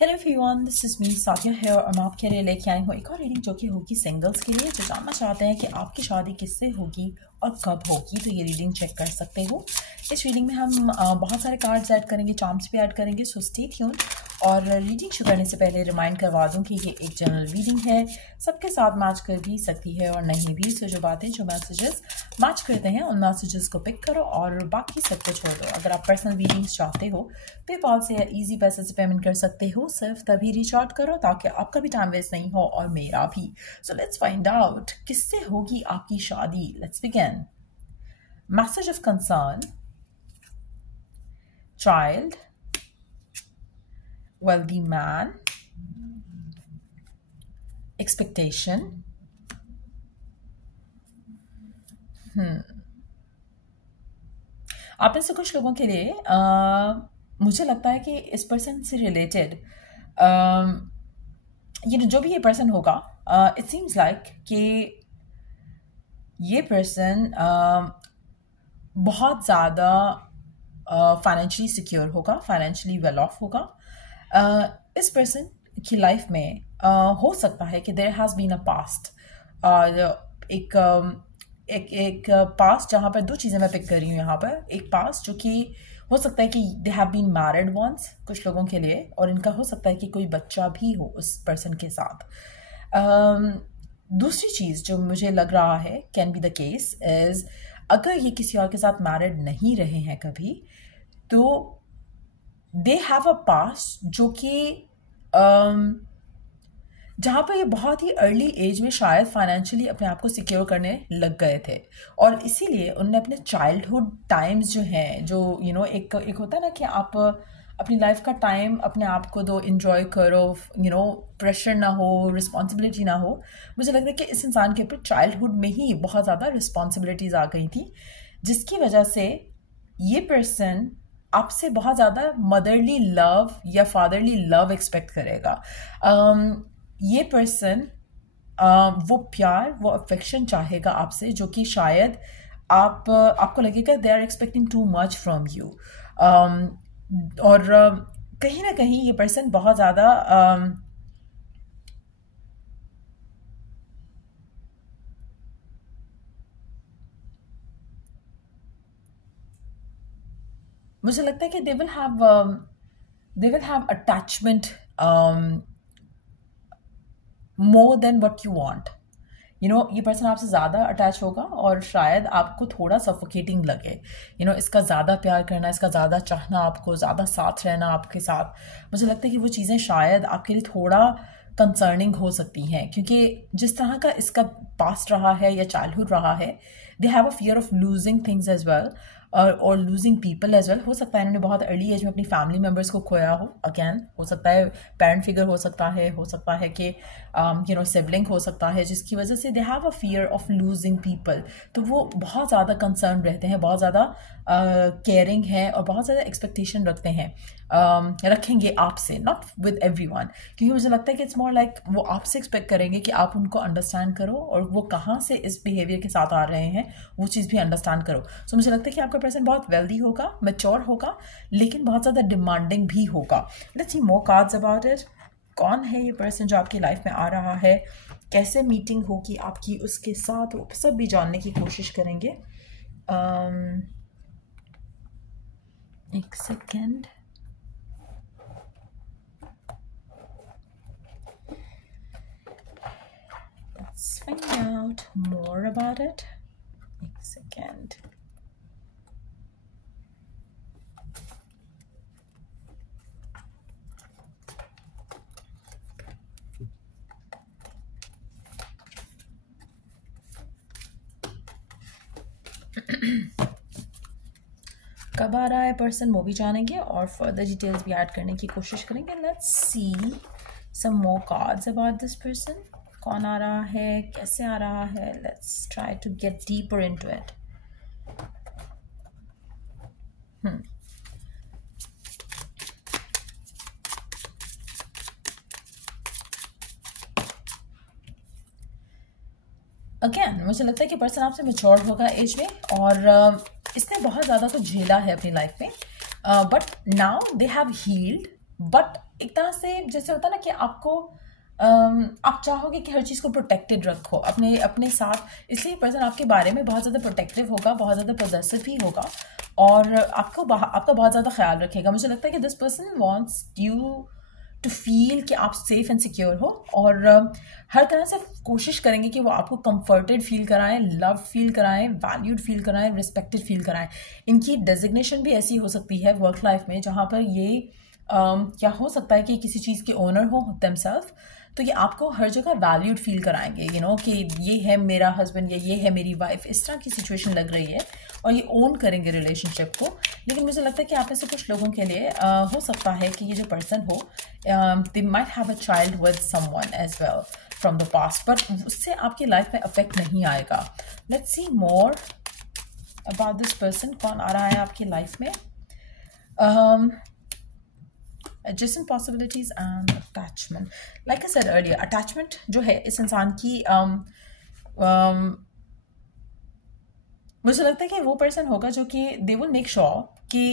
Hello everyone, this is me Sathiya है और मैं आपके लिए लेके आई हूँ एक और रीडिंग जो कि होगी सिंगल्स के लिए जो जानना चाहते हैं कि आपकी शादी किससे होगी और कब होगी। तो ये रीडिंग चेक कर सकते हो। इस रीडिंग में हम बहुत सारे कार्ड्स ऐड करेंगे, चार्म्स भी ऐड करेंगे, सो स्टे ट्यून। और रीडिंग शुरू करने से पहले रिमाइंड करवा दूं कि ये एक जनरल रीडिंग है, सबके साथ मैच कर भी सकती है और नहीं भी। सो जो बातें, जो मैसेजेस मैच करते हैं उन मैसेजेस को पिक करो और बाकी सबको छोड़ दो। अगर आप पर्सनल रीडिंग्स चाहते हो पेपाल से या इजी पैसे से पेमेंट कर सकते हो, सिर्फ तभी रीच आउट करो ताकि आपका भी टाइम वेस्ट नहीं हो और मेरा भी। सो लेट्स फाइंड आउट किससे होगी आपकी शादी। Let's begin. Message of concern, child, wealthy man, expectation, आप में से कुछ लोगों के लिए मुझे लगता है कि इस पर्सन से रिलेटेड ये जो भी ये पर्सन होगा, इट सीम्स लाइक कि ये पर्सन बहुत ज़्यादा फाइनेंशियली सिक्योर होगा, फाइनेंशियली वेल ऑफ होगा। इस पर्सन की लाइफ में हो सकता है कि there has been a past, एक पास्ट जहाँ पर दो चीज़ें मैं पिक कर रही हूँ यहाँ पर। एक पास्ट जो कि हो सकता है कि they have been married once कुछ लोगों के लिए, और इनका हो सकता है कि कोई बच्चा भी हो उस पर्सन के साथ। दूसरी चीज़ जो मुझे लग रहा है can be the case is, अगर ये किसी और के साथ मैरिड नहीं रहे हैं कभी, तो दे हैव अ पास्ट जो कि जहाँ पर ये बहुत ही अर्ली एज में शायद फाइनेंशियली अपने आप को सिक्योर करने लग गए थे, और इसीलिए उनने अपने चाइल्डहुड टाइम्स जो हैं, जो एक होता है ना कि आप अपनी लाइफ का टाइम अपने आप को दो, इंजॉय करो, प्रेशर ना हो, रिस्पॉन्सिबिलिटी ना हो। मुझे लगता है कि इस इंसान के ऊपर चाइल्डहुड में ही बहुत ज़्यादा रिस्पॉन्सिबिलिटीज़ आ गई थी, जिसकी वजह से ये पर्सन आपसे बहुत ज़्यादा मदरली लव या फादरली लव एक्सपेक्ट करेगा। ये पर्सन वो प्यार, वो अफेक्शन चाहेगा आपसे, जो कि शायद आपको लगेगा they are expecting too much from you. और कहीं ना कहीं ये पर्सन बहुत ज़्यादा मुझे लगता है कि they will have attachment more than what you want. ये पर्सन आपसे ज़्यादा अटैच होगा और शायद आपको थोड़ा सफोकेटिंग लगे। इसका ज़्यादा प्यार करना, इसका ज़्यादा चाहना, आपको ज़्यादा साथ रहना आपके साथ, मुझे लगता है कि वो चीज़ें शायद आपके लिए थोड़ा कंसर्निंग हो सकती हैं, क्योंकि जिस तरह का इसका पास्ट रहा है या चाइल्डहुड रहा है, they have a fear of losing things as well और लूजिंग पीपल एज वेल। हो सकता है इन्होंने बहुत अर्ली एज में अपनी फैमिली मेम्बर्स को खोया हो। अगैन हो सकता है पेरेंट फिगर हो सकता है कि सिबलिंग हो सकता है, जिसकी वजह से दे have a fear of losing people. तो वो बहुत ज़्यादा कंसर्न रहते हैं, बहुत ज़्यादा केयरिंग है और बहुत ज़्यादा एक्सपेक्टेशन रखेंगे आपसे, नॉट विद एवरीवन, क्योंकि मुझे लगता है कि इट्स मोर लाइक वो आपसे एक्सपेक्ट करेंगे कि आप उनको अंडरस्टैंड करो और वो कहाँ से इस बिहेवियर के साथ आ रहे हैं वो चीज़ भी अंडरस्टैंड करो। सो मुझे लगता है कि आपका पर्सन बहुत वेल्दी होगा, मैच्योर होगा, लेकिन बहुत ज़्यादा डिमांडिंग भी होगा। Let's see more cards about it. कौन है ये पर्सन जो आपकी लाइफ में आ रहा है, कैसे मीटिंग होगी आपकी उसके साथ, वो सब भी जानने की कोशिश करेंगे। एक second, let's find out more about it. एक सेकेंड। कब आ रहा है पर्सन वो भी जानेंगे और फर्दर डिटेल्स भी ऐड करने की कोशिश करेंगे। Let's see some more cards about this person. कौन आ रहा है, कैसे आ रहा है, let's try to get deeper into it. Again मुझे लगता है कि पर्सन आपसे मैच्योर होगा एज में, और इसने बहुत ज़्यादा तो झेला है अपनी लाइफ में, but now they have healed but एक तरह से जैसे होता है ना कि आपको आप चाहोगे कि हर चीज़ को प्रोटेक्टेड रखो अपने अपने साथ, इसलिए पर्सन आपके बारे में बहुत ज़्यादा प्रोटेक्टिव होगा, बहुत ज़्यादा पॉजेसिव भी होगा और आपका बहुत ज़्यादा ख्याल रखेगा। मुझे लगता है कि this person wants you to feel कि आप सेफ एंड सिक्योर हो और हर तरह से कोशिश करेंगे कि वो आपको कंफर्टेड फील कराएं, लव फील कराएं, वैल्यूड फील कराएं, रिस्पेक्टेड फील कराएं। इनकी डेजिग्नेशन भी ऐसी हो सकती है वर्क लाइफ में जहाँ पर ये क्या हो सकता है कि किसी चीज़ के ओनर हो देमसेल्फ, तो ये आपको हर जगह वैल्यूड फील कराएंगे, यू नो कि ये है मेरा हस्बैंड या ये है मेरी वाइफ, इस तरह की सिचुएशन लग रही है और ये ओन करेंगे रिलेशनशिप को। लेकिन मुझे लगता है कि आप में से कुछ लोगों के लिए हो सकता है कि ये जो पर्सन हो they might have a child with someone as well from the past, but उससे आपकी लाइफ में अफेक्ट नहीं आएगा। Let's see more about this person. कौन आ रहा है आपकी लाइफ में? adjacent possibilities and attachment. Like I said earlier, attachment जो है इस इंसान की मुझे लगता है कि वो पर्सन होगा जो कि दे विल मेक श्योर कि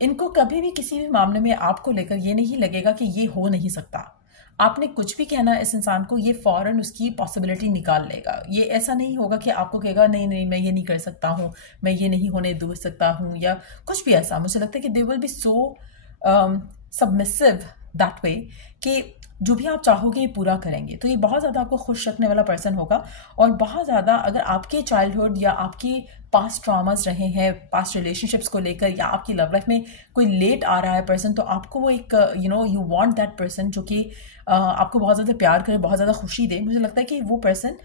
इनको कभी भी किसी भी मामले में आपको लेकर ये नहीं लगेगा कि ये हो नहीं सकता। आपने कुछ भी कहना इस इंसान को, ये फौरन उसकी पॉसिबिलिटी निकाल लेगा। ये ऐसा नहीं होगा कि आपको कहेगा नहीं नहीं मैं ये नहीं कर सकता हूँ, मैं ये नहीं होने दे सकता हूँ या कुछ भी ऐसा। मुझे लगता है कि दे will B so submissive that way कि जो भी आप चाहोगे ये पूरा करेंगे। तो ये बहुत ज़्यादा आपको खुश रखने वाला पर्सन होगा और बहुत ज़्यादा अगर आपके चाइल्डहुड या आपके पास्ट ट्रॉमास रहे हैं पास्ट रिलेशनशिप्स को लेकर या आपकी लव लाइफ में कोई लेट आ रहा है पर्सन, तो आपको वो एक यू वांट दैट पर्सन जो कि आपको बहुत ज़्यादा प्यार करे, बहुत ज़्यादा खुशी दे। मुझे लगता है कि वो पर्सन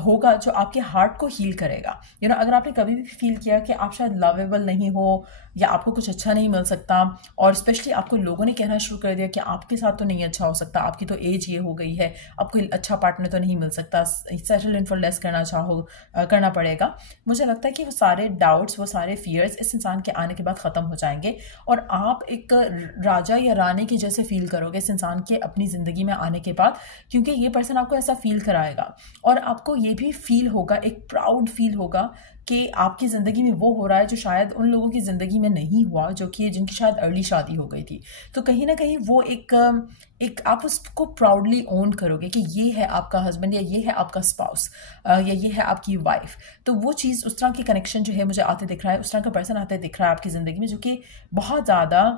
होगा जो आपके हार्ट को हील करेगा। अगर आपने कभी भी फील किया कि आप शायद लवेबल नहीं हो या आपको कुछ अच्छा नहीं मिल सकता और स्पेशली आपको लोगों ने कहना शुरू कर दिया कि आपके साथ तो नहीं अच्छा हो सकता, आपकी तो एज ये हो गई है, आपको अच्छा पार्टनर तो नहीं मिल सकता, सेटल इन फॉर लेस करना पड़ेगा। मुझे लगता है कि वो सारे डाउट्स, वो सारे फियर्स इस इंसान के आने के बाद ख़त्म हो जाएंगे और आप एक राजा या रानी के जैसे फील करोगे इस इंसान के अपनी ज़िंदगी में आने के बाद, क्योंकि ये पर्सन आपको ऐसा फील कराएगा और आपको ये भी फील होगा, एक प्राउड फील होगा कि आपकी ज़िंदगी में वो हो रहा है जो शायद उन लोगों की ज़िंदगी में नहीं हुआ, जो कि जिनकी शायद अर्ली शादी हो गई थी। तो कहीं ना कहीं वो एक आप उसको प्राउडली ओन करोगे कि ये है आपका हस्बैंड या ये है आपका स्पाउस या ये है आपकी वाइफ। तो वो चीज़, उस तरह की कनेक्शन जो है मुझे आते दिख रहा है, उस तरह का पर्सन आते दिख रहा है आपकी ज़िंदगी में जो कि बहुत ज़्यादा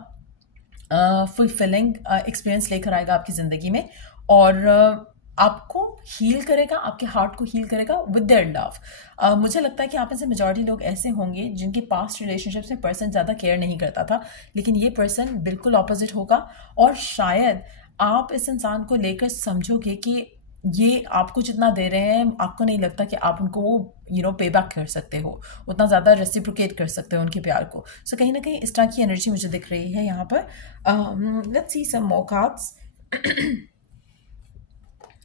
फुलफिलिंग एक्सपीरियंस लेकर आएगा आपकी ज़िंदगी में और आपको हील करेगा, आपके हार्ट को हील करेगा विद देयर लव। मुझे लगता है कि आप में से मेजॉरिटी लोग ऐसे होंगे जिनके पास्ट रिलेशनशिप्स में पर्सन ज़्यादा केयर नहीं करता था, लेकिन ये पर्सन बिल्कुल ऑपोजिट होगा और शायद आप इस इंसान को लेकर समझोगे कि ये आपको जितना दे रहे हैं आपको नहीं लगता कि आप उनको पे बैक कर सकते हो, उतना ज़्यादा रेसिप्रोकेट कर सकते हो उनके प्यार को। सो कहीं ना कहीं इस तरह की एनर्जी मुझे दिख रही है यहाँ पर। Let's see some more cards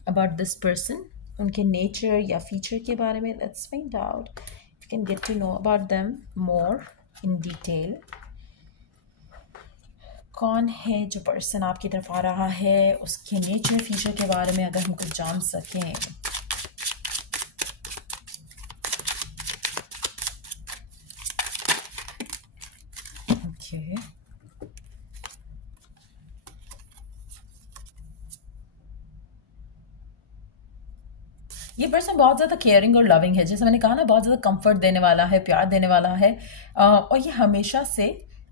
about this person, उनके नेचर या फीचर के बारे में। let's find out if you can get to know about them more in detail। कौन है जो पर्सन आपकी तरफ आ रहा है, उसके नेचर फीचर के बारे में अगर हम कुछ जान सकें। okay. ये पर्सन बहुत ज़्यादा केयरिंग और लविंग है, जैसे मैंने कहा ना, बहुत ज़्यादा कंफर्ट देने वाला है, प्यार देने वाला है और ये हमेशा से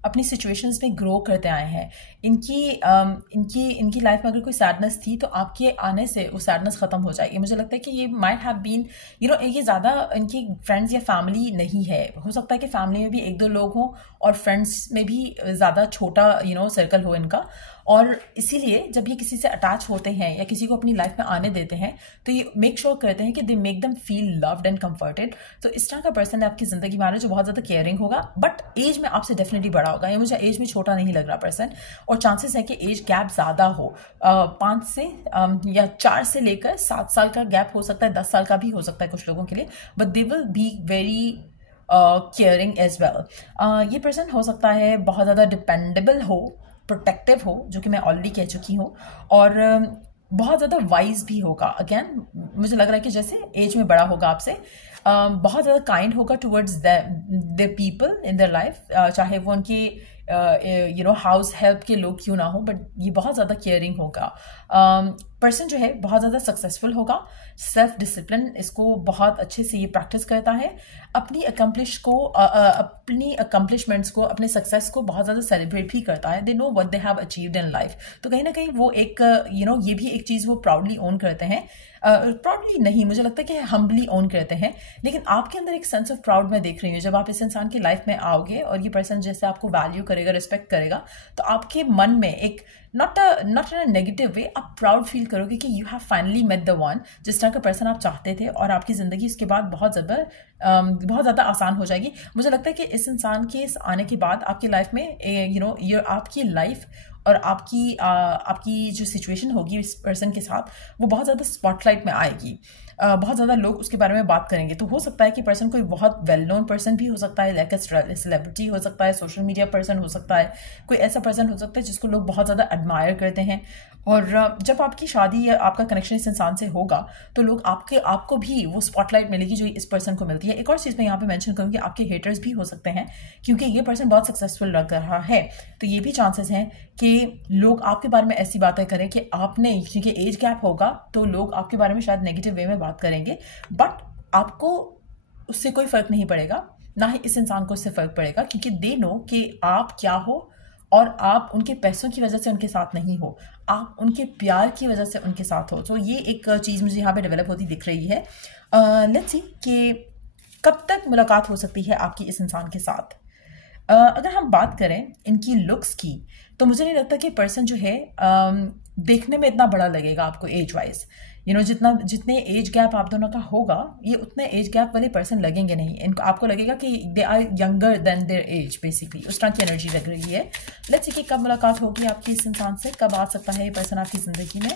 अपनी सिचुएशंस में ग्रो करते आए हैं। इनकी लाइफ में अगर कोई सैडनेस थी तो आपके आने से वो सैडनेस ख़त्म हो जाएगी। मुझे लगता है कि ये माइट हैव बीन ये ज़्यादा इनकी फ्रेंड्स या फैमिली नहीं है। हो सकता है कि फैमिली में भी एक दो लोग हों और फ्रेंड्स में भी ज़्यादा छोटा सर्कल हो इनका, और इसीलिए जब ये किसी से अटैच होते हैं या किसी को अपनी लाइफ में आने देते हैं तो ये मेक श्योर करते हैं कि they make them feel loved and comforted. तो इस तरह का पर्सन है आपकी ज़िंदगी में आ रहा है जो बहुत ज़्यादा केयरिंग होगा, बट एज में आपसे डेफिनेटली बड़ा होगा। ये मुझे एज में छोटा नहीं लग रहा पर्सन, और चांसेस है कि एज गैप ज़्यादा हो, 5 से या 4 से लेकर 7 साल का गैप हो सकता है, 10 साल का भी हो सकता है कुछ लोगों के लिए, but they will be very caring as well. ये पर्सन हो सकता है बहुत ज़्यादा डिपेंडेबल हो, प्रोटेक्टिव हो, जो कि मैं ऑलरेडी कह चुकी हूँ, और बहुत ज़्यादा वाइज भी होगा। अगेन मुझे लग रहा है कि जैसे एज में बड़ा होगा आपसे, बहुत ज़्यादा काइंड होगा towards the people in their life, चाहे वो उनकी हाउस हेल्प के लोग क्यों ना हो, बट ये बहुत ज़्यादा केयरिंग होगा। पर्सन जो है बहुत ज़्यादा सक्सेसफुल होगा, सेल्फ डिसिप्लिन इसको बहुत अच्छे से ये प्रैक्टिस करता है, अपनी अपनी अकम्पलिशमेंट्स को, अपने सक्सेस को बहुत ज़्यादा सेलिब्रेट भी करता है। They know what they have achieved in life. तो कहीं ना कहीं वो एक ये भी एक चीज़ वो प्राउडली ओन करते हैं। प्राउडली नहीं, मुझे लगता है कि हम्बली ओन करते हैं, लेकिन आपके अंदर एक सेंस ऑफ प्राउड मैं देख रही हूँ। जब आप इस इंसान की लाइफ में आओगे और ये पर्सन जैसे आपको वैल्यू करेगा, रिस्पेक्ट करेगा, तो आपके मन में एक not in a negative way, आप प्राउड फील करोगे कि you have finally met the one, जिस तरह का पर्सन आप चाहते थे, और आपकी ज़िंदगी इसके बाद बहुत ज़्यादा आसान हो जाएगी। मुझे लगता है कि इस इंसान के आने के बाद आपकी लाइफ में आपकी लाइफ और आपकी जो सिचुएशन होगी इस पर्सन के साथ, वो बहुत ज़्यादा स्पॉटलाइट में आएगी। बहुत ज़्यादा लोग उसके बारे में बात करेंगे। तो हो सकता है कि पर्सन कोई बहुत वेल नोन पर्सन भी हो सकता है, लाइक अ सेलिब्रिटी हो सकता है, सोशल मीडिया पर्सन हो सकता है, कोई ऐसा पर्सन हो सकता है जिसको लोग बहुत ज़्यादा एडमायर करते हैं। और जब आपकी शादी या आपका कनेक्शन इस इंसान से होगा, तो लोग आपको भी वो स्पॉटलाइट मिलेगी जो इस पर्सन को मिलती है। एक और चीज़ मैं यहाँ पे मेंशन करूँगी, आपके हेटर्स भी हो सकते हैं, क्योंकि ये पर्सन बहुत सक्सेसफुल लग रहा है, तो ये भी चांसेस हैं कि लोग आपके बारे में ऐसी बातें करें कि आपने, क्योंकि एज गैप होगा तो लोग आपके बारे में शायद नेगेटिव वे में बात करेंगे, बट आपको उससे कोई फ़र्क नहीं पड़ेगा, ना ही इस इंसान को उससे फ़र्क पड़ेगा, क्योंकि दे नो कि आप क्या हो, और आप उनके पैसों की वजह से उनके साथ नहीं हो, आप उनके प्यार की वजह से उनके साथ हो। तो ये एक चीज़ मुझे यहाँ पे डेवलप होती दिख रही है। लेट्स सी कि कब तक मुलाकात हो सकती है आपकी इस इंसान के साथ। अगर हम बात करें इनकी लुक्स की, तो मुझे नहीं लगता कि पर्सन जो है देखने में इतना बड़ा लगेगा आपको एज वाइज। जितने एज गैप आप दोनों का होगा, ये उतने एज गैप वाले पर्सन लगेंगे नहीं। इनको आपको लगेगा कि they are younger than their age, basically उस तरह की एनर्जी लग रही है। लेट्स सी कि कब मुलाकात होगी आपकी इस इंसान से, कब आ सकता है ये पर्सन आपकी ज़िंदगी में।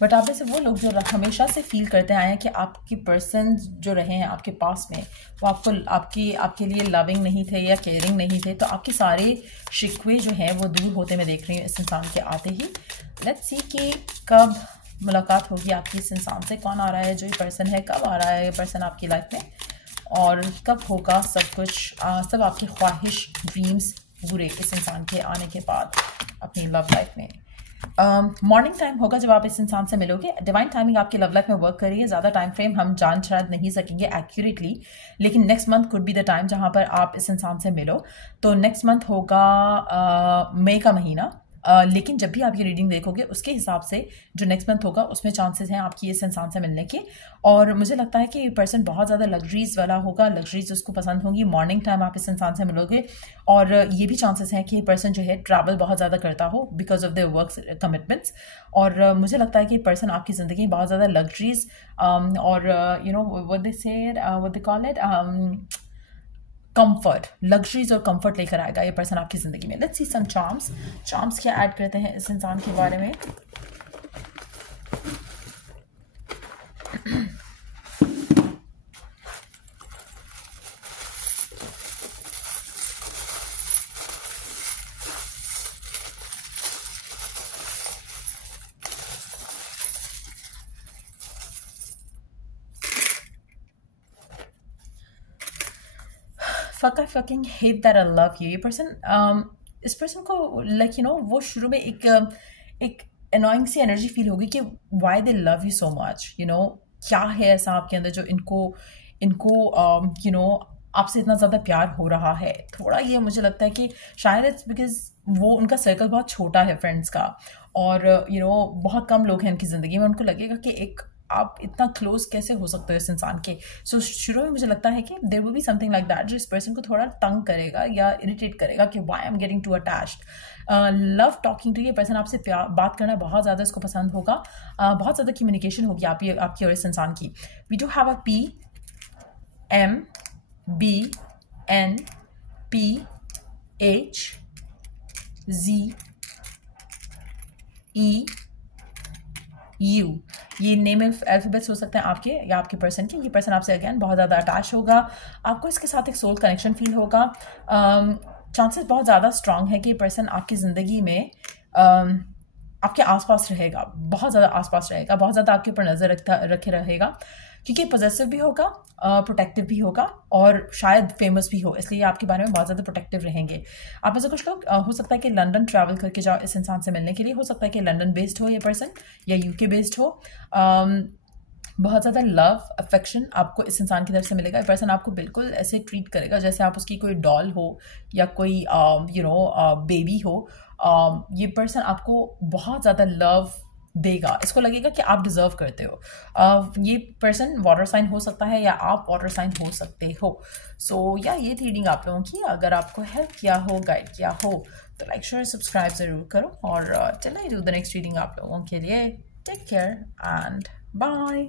बट आप में से वो लोग जो हमेशा से फील करते आए हैं कि आपके पर्सन जो रहे हैं आपके पास में, वो आपके लिए लविंग नहीं थे या केयरिंग नहीं थे, तो आपके सारे शिकवे जो हैं वो दूर होते मैं देख रही हूँ इस इंसान के आते ही। लेट्स सी कि कब मुलाकात होगी आपकी इस इंसान से, कौन आ रहा है जो ये पर्सन है, कब आ रहा है ये पर्सन आपकी लाइफ में, और कब होगा सब कुछ, सब आपकी ख्वाहिश, ड्रीम्स पूरे इस इंसान के आने के बाद अपनी लव लाइफ में। मॉर्निंग टाइम होगा जब आप इस इंसान से मिलोगे। डिवाइन टाइमिंग आपकी लव लाइफ में वर्क कर रही है। ज़्यादा टाइम फ्रेम हम जान शायद नहीं सकेंगे एक्यूरेटली, लेकिन next month could be the time जहाँ पर आप इस इंसान से मिलो। तो नेक्स्ट मंथ होगा मई का महीना। लेकिन जब भी आप ये रीडिंग देखोगे उसके हिसाब से जो नेक्स्ट मंथ होगा उसमें चांसेस हैं आपकी इस इंसान से मिलने के। और मुझे लगता है कि ये पर्सन बहुत ज़्यादा लग्जरीज वाला होगा, लग्जरीज उसको पसंद होंगी। मॉर्निंग टाइम आप इस इंसान से मिलोगे, और ये भी चांसेस हैं कि ये पर्सन जो है ट्रैवल बहुत ज़्यादा करता हो because of their work commitments. और मुझे लगता है कि पर्सन आपकी ज़िंदगी में बहुत ज़्यादा लग्जरीज और what they call it comfort, luxuries और कंफर्ट लेकर आएगा ये पर्सन आपकी ज़िंदगी में। लेट्स सी सम चार्म्स क्या ऐड करते हैं इस इंसान के बारे में। Fuck, I fucking hate that I love you। ये पर्सन इस पर्सन को वो शुरू में एक annoying सी एनर्जी फील होगी कि why they love you so much, क्या है ऐसा आपके अंदर जो इनको आपसे इतना ज़्यादा प्यार हो रहा है। थोड़ा ये मुझे लगता है कि शायद इट्स बिकॉज वो उनका सर्कल बहुत छोटा है फ्रेंड्स का, और बहुत कम लोग हैं उनकी ज़िंदगी में। उनको लगेगा कि आप इतना क्लोज कैसे हो सकते हो इस इंसान के। सो शुरू में मुझे लगता है कि there will be something like that जो इस पर्सन को थोड़ा तंग करेगा या इरिटेट करेगा कि why I am getting too attached. Love talking to, ये पर्सन आपसे बात करना बहुत ज़्यादा इसको पसंद होगा। बहुत ज़्यादा कम्युनिकेशन होगी आपकी और इस इंसान की। We do have a PMBNPHZEU, ये नेम ऑफ अल्फ़ाबेट्स हो सकते हैं आपके या आपके पर्सन के। ये पर्सन आपसे अगेन बहुत ज़्यादा अटैच होगा, आपको इसके साथ एक सोल कनेक्शन फील होगा। चांसेस बहुत ज़्यादा स्ट्रांग है कि ये पर्सन आपकी ज़िंदगी में आपके आसपास रहेगा, बहुत ज़्यादा आसपास रहेगा, बहुत ज़्यादा आपके ऊपर नज़र रखे रहेगा। क्योंकि पॉजेसिव भी होगा, प्रोटेक्टिव भी होगा और शायद फेमस भी हो, इसलिए आपके बारे में बहुत ज़्यादा प्रोटेक्टिव रहेंगे। आप में से कुछ लोग हो सकता है कि लंदन ट्रैवल करके जाओ इस इंसान से मिलने के लिए, हो सकता है कि लंदन बेस्ड हो ये पर्सन या यूके बेस्ड हो। बहुत ज़्यादा लव अफेक्शन आपको इस इंसान की तरफ से मिलेगा। ये पर्सन आपको बिल्कुल ऐसे ट्रीट करेगा जैसे आप उसकी कोई डॉल हो या कोई बेबी हो। ये पर्सन आपको बहुत ज़्यादा लव देगा, इसको लगेगा कि आप डिज़र्व करते हो। ये पर्सन वाटर साइन हो सकता है या आप वाटर साइन हो सकते हो। सो या ये थी रीडिंग आप लोगों की। अगर आपको हेल्प किया हो, गाइड किया हो, तो लाइक शेयर सब्सक्राइब ज़रूर करो। और चलिए डू द नेक्स्ट रीडिंग आप लोगों के लिए। Take care and bye.